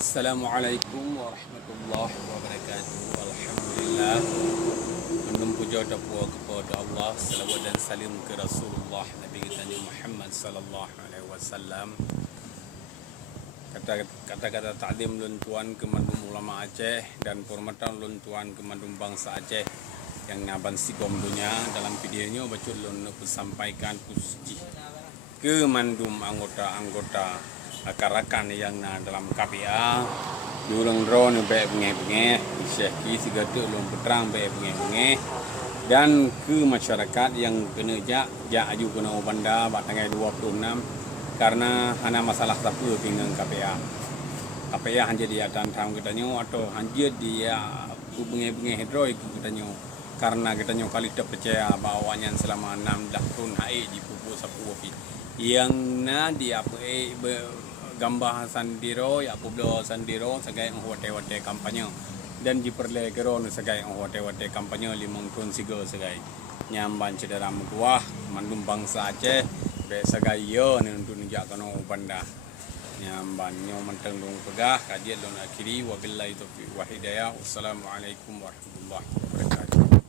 Assalamualaikum warahmatullahi wabarakatuh. Alhamdulillah. Menung puja dapur kepada Allah, salawat dan salim ke Rasulullah Nabi kita Muhammad sallallahu alaihi wasallam. Kata-kata taklim lun tuan ke mandum ulama Aceh dan hormatan lun tuan ke mandum bangsa Aceh yang naban sigom dunia. Dalam videonya bacul lun sampaikan puji ke mandum anggota-anggota rakan yang dalam KPA diulang drone be bengeh-bengeh syekhi sigatu ulun peterang be bengeh-bengeh dan ke masyarakat yang kena jak aju kena banda bak tanggal 26 karena hana masalah apa dengan KPA hanya dia tantang katanya atau hanya dia bengeh-bengeh hidroi katanya karena katanya kali tak percaya bahawanya selama 6 tahun hai di pupuk sapu yang na dia gambar sandiro ya publik sandiro sebagai hotel kampanye dan diperleh keron sebagai hotel kampanye 5 tahun sigo sebagai nyamban cedera mutuah mandum bangsa Aceh be sebagai yo nunun jakano banda nyamban nyo menteng dong pegah kajian lon akhiri wabillahi taufiq wa hidayah. Wassalamualaikum warahmatullahi wabarakatuh.